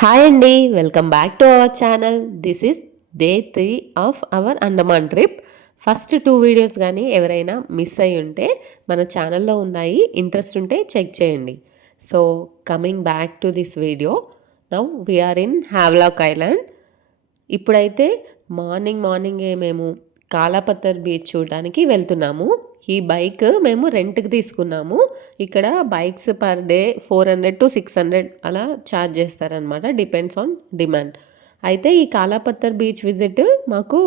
Hi అండి, welcome back to our channel. This is day 3 of our Andaman trip. First 2 videos కానీ ఎవరైనా miss అయ్యి ఉంటే మన ఛానల్లో ఉన్నాయి, ఇంట్రెస్ట్ ఉంటే చెక్ చేయండి. So coming back to this video, now we're in Havelock Island. ఇప్పుడైతే మార్నింగే మేము కాలాపత్తర్ బీచ్ చూడడానికి వెళ్తున్నాము. ఈ బైక్ మేము రెంట్కి తీసుకున్నాము. ఇక్కడ బైక్స్ పర్ డే 400 to 600 అలా ఛార్జ్ చేస్తారనమాట, డిపెండ్స్ ఆన్ డిమాండ్. అయితే ఈ కాలాపత్తర్ బీచ్ విజిట్ మాకు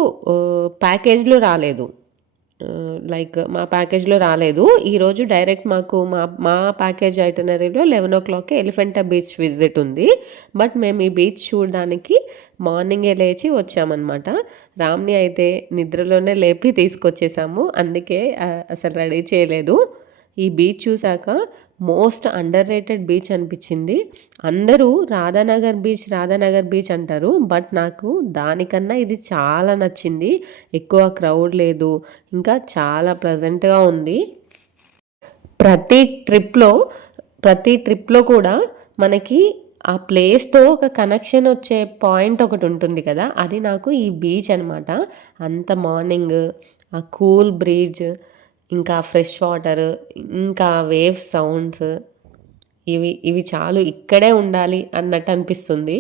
ప్యాకేజ్లో రాలేదు, మా ప్యాకేజ్లో రాలేదు. ఈరోజు డైరెక్ట్ మాకు మా ప్యాకేజ్ ఐటనరీలో 11 o'clock ఎలిఫెంటా బీచ్ విజిట్ ఉంది. బట్ మేము ఈ బీచ్ చూడడానికి మార్నింగే లేచి వచ్చామన్నమాట. రామ్ని అయితే నిద్రలోనే లేపి తీసుకొచ్చేసాము, అందుకే అసలు రెడీ చేయలేదు. ఈ బీచ్ చూశాక మోస్ట్ అండర్ రేటెడ్ బీచ్ అనిపించింది. అందరూ రాధానగర్ బీచ్ అంటారు, బట్ నాకు దానికన్నా ఇది చాలా నచ్చింది. ఎక్కువ క్రౌడ్ లేదు, ఇంకా చాలా ప్లెజెంట్గా ఉంది. ప్రతి ట్రిప్లో కూడా మనకి ఆ ప్లేస్తో ఒక కనెక్షన్ వచ్చే పాయింట్ ఒకటి ఉంటుంది కదా, అది నాకు ఈ బీచ్ అనమాట. అంత మార్నింగ్ ఆ కూల్ బ్రీజ్, ఇంకా ఫ్రెష్ వాటర్, ఇంకా వేవ్ సౌండ్స్, ఇవి చాలు, ఇక్కడే ఉండాలి అన్నట్టు అనిపిస్తుంది.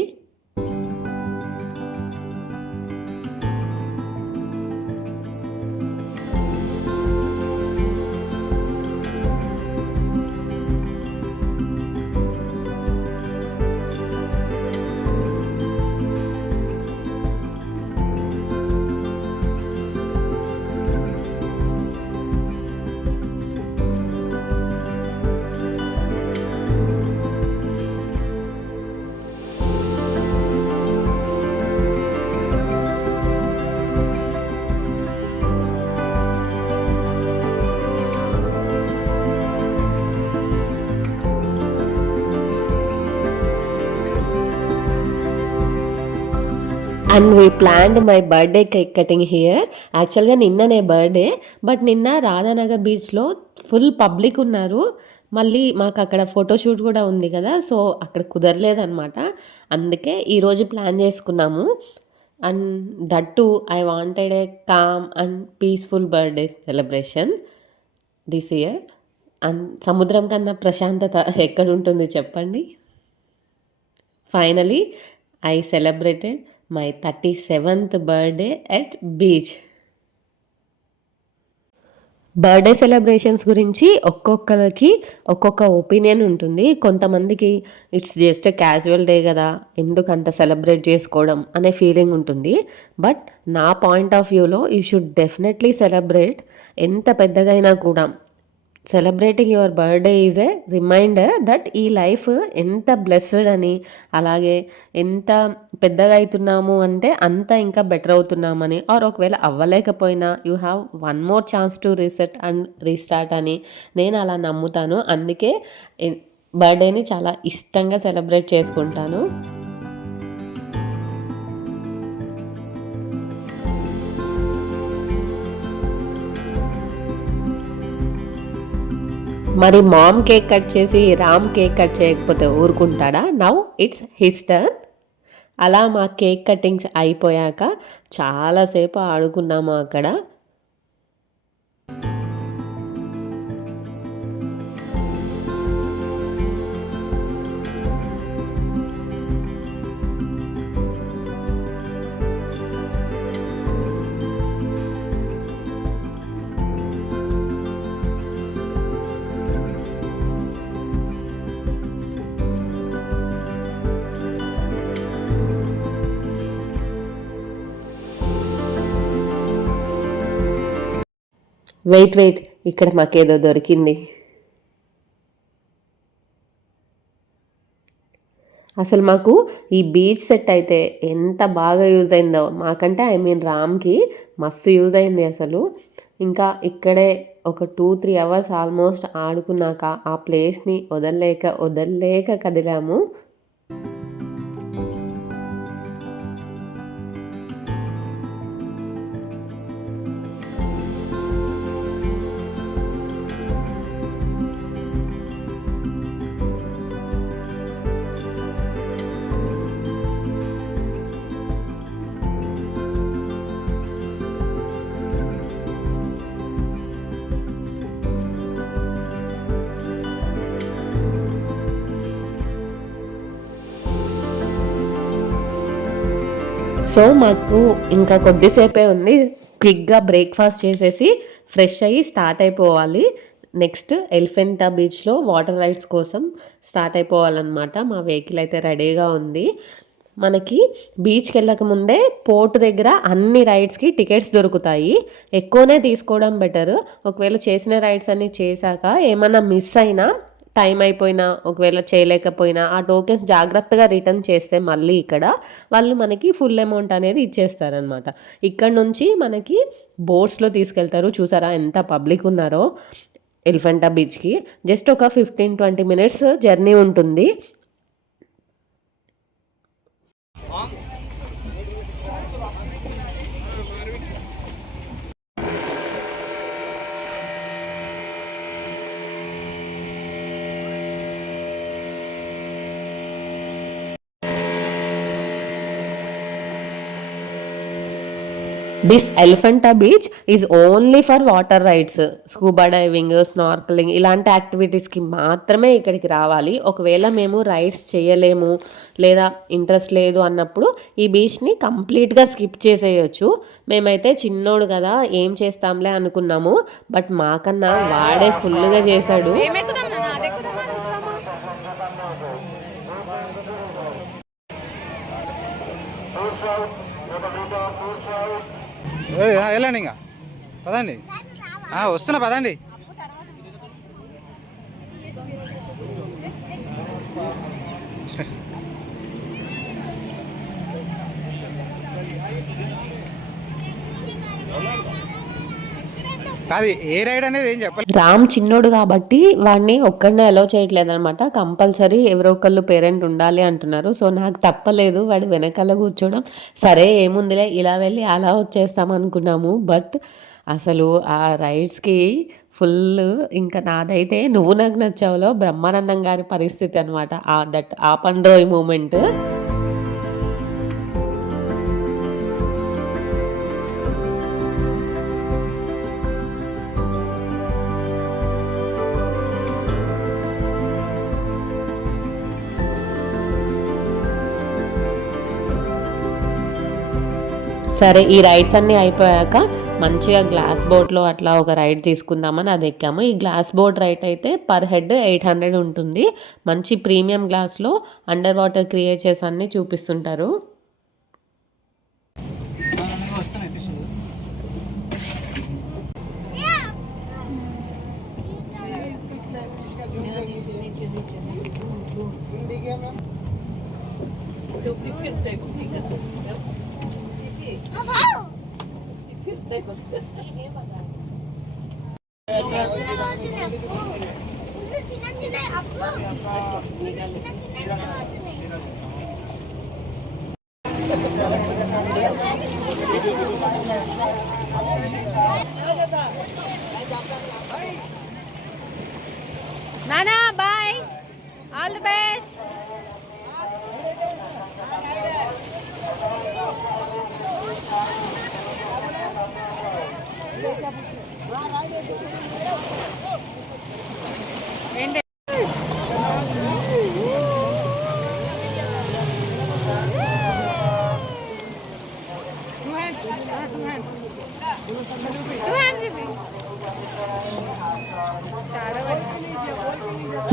And we planned my birthday cake cutting here. యాక్చువల్గా నిన్ననే బర్త్డే, బట్ నిన్న రాధానగర్ బీచ్లో ఫుల్ పబ్లిక్ ఉన్నారు. మళ్ళీ మాకు అక్కడ ఫోటోషూట్ కూడా ఉంది కదా, సో అక్కడ కుదరలేదనమాట. అందుకే ఈరోజు ప్లాన్ చేసుకున్నాము. And that to I wanted a calm and peaceful birthday celebration this year. And సముద్రం కన్నా ప్రశాంతత ఎక్కడుంటుంది చెప్పండి. Finally I celebrated my 37th birthday at beach. Birthday celebrations గురించి ఒక్కొక్కరికి ఒక్కొక్క ఒపీనియన్ ఉంటుంది. కొంతమందికి ఇట్స్ జస్ట్ క్యాజువల్ డే కదా, ఎందుకు అంత సెలబ్రేట్ చేసుకోవడం అనే ఫీలింగ్ ఉంటుంది. బట్ నా పాయింట్ ఆఫ్ వ్యూలో యూ షుడ్ డెఫినెట్లీ సెలబ్రేట్. ఎంత పెద్దగా అయినా కూడా celebrating your birthday is a reminder that ఈ లైఫ్ ఎంత బ్లెస్డ్ అని, అలాగే ఎంత పెద్దగా అవుతున్నాము అంటే అంత ఇంకా బెటర్ అవుతున్నామని, ఆర్ ఒకవేళ అవ్వలేకపోయినా you have one more chance to reset and restart అని నేను అలా నమ్ముతాను. అందుకే బర్త్డేని చాలా ఇష్టంగా సెలబ్రేట్ చేసుకుంటాను. మరి మామ్ కేక్ కట్ చేసి రామ్ కేక్ కట్ చేయకపోతే ఊరుకుంటాడా? Now it's his turn. అలా మా కేక్ కటింగ్స్ అయిపోయాక చాలాసేపు ఆడుకున్నాము అక్కడ. వెయిట్, ఇక్కడ మాకేదో దొరికింది. అసలు మాకు ఈ బీచ్ సెట్ అయితే ఎంత బాగా యూజ్ అయిందో, మాకంటే రామ్కి మస్తు యూజ్ అయింది అసలు. ఇంకా ఇక్కడే ఒక 2-3 hours ఆల్మోస్ట్ ఆడుకున్నాక ఆ ప్లేస్ని వదలలేక కదిలాము. సో మాకు ఇంకా కొద్దిసేపే ఉంది, క్విక్గా బ్రేక్ఫాస్ట్ చేసేసి ఫ్రెష్ అయ్యి స్టార్ట్ అయిపోవాలి. నెక్స్ట్ ఎలిఫెంటా బీచ్లో వాటర్ రైడ్స్ కోసం స్టార్ట్ అయిపోవాలన్నమాట. మా వెహికల్ అయితే రెడీగా ఉంది. మనకి బీచ్కి వెళ్ళక ముందే పోర్ట్ దగ్గర అన్ని రైడ్స్కి టికెట్స్ దొరుకుతాయి. ఎక్కువనే తీసుకోవడం బెటర్. ఒకవేళ చేసిన రైడ్స్ అన్నీ చేశాక ఏమన్నా మిస్ అయినా, టైం అయిపోయినా, ఒకవేళ చేయలేకపోయినా ఆ టోకెన్స్ జాగ్రత్తగా రిటర్న్ చేస్తే మళ్ళీ ఇక్కడ వాళ్ళు మనకి ఫుల్ అమౌంట్ అనేది ఇచ్చేస్తారనమాట. ఇక్కడ నుంచి మనకి బోట్స్లో తీసుకెళ్తారు. చూసారా ఎంత పబ్లిక్ ఉన్నారో. ఎలిఫెంటా బీచ్కి జస్ట్ ఒక 15-20 మినిట్స్ జర్నీ ఉంటుంది. This Elephanta beach is only for water rides, scuba diving, snorkelling ఇలాంటి యాక్టివిటీస్కి మాత్రమే ఇక్కడికి రావాలి. ఒకవేళ మేము రైడ్స్ చేయలేము లేదా ఇంట్రెస్ట్ లేదు అన్నప్పుడు ఈ బీచ్ని కంప్లీట్గా స్కిప్ చేసేయచ్చు. మేమైతే చిన్నోడు కదా ఏం చేస్తాంలే అనుకున్నాము, బట్ మాకన్నా వాడే ఫుల్గా చేశాడు. వెళ్ళండి ఇంకా పదండి, వస్తున్నా పదండి. అది ఏ రైడ్ అనేది ఏం చెప్పాలి. రామ్ చిన్నోడు కాబట్టి వాడిని ఒక్కడనే అలో చేయట్లేదు అనమాట. కంపల్సరీ ఎవరో ఒకళ్ళు పేరెంట్ ఉండాలి అంటున్నారు. సో నాకు తప్పలేదు వాడు వెనకాల కూర్చోవడం. సరే ఏముందిలే ఇలా వెళ్ళి అలా వచ్చేస్తాం అనుకున్నాము. బట్ అసలు ఆ రైడ్స్కి ఫుల్ ఇంకా నాదైతే నువ్వు నాకు నచ్చావులో బ్రహ్మానందం గారి పరిస్థితి అనమాట. దట్ ఆ పండ్రోయ్ మూమెంట్. సరే ఈ రైడ్స్ అన్నీ అయిపోయాక మంచిగా గ్లాస్ బోట్లో అట్లా ఒక రైడ్ తీసుకుందామని అది ఎక్కాము. ఈ గ్లాస్ బోట్ రైడ్ అయితే పర్ హెడ్ 800 ఉంటుంది. మంచి ప్రీమియం గ్లాస్లో అండర్ వాటర్ క్రియేచర్స్ అన్నీ చూపిస్తుంటారు. Nana, bye. All the best.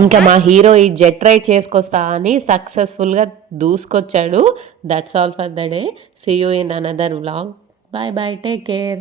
ఇంకా మా హీరో ఈ జెట్ రైడ్ చేసుకొస్తా అని సక్సెస్ఫుల్గా దూసుకొచ్చాడు. That's all for the day. See you in another vlog. Bye bye, take care.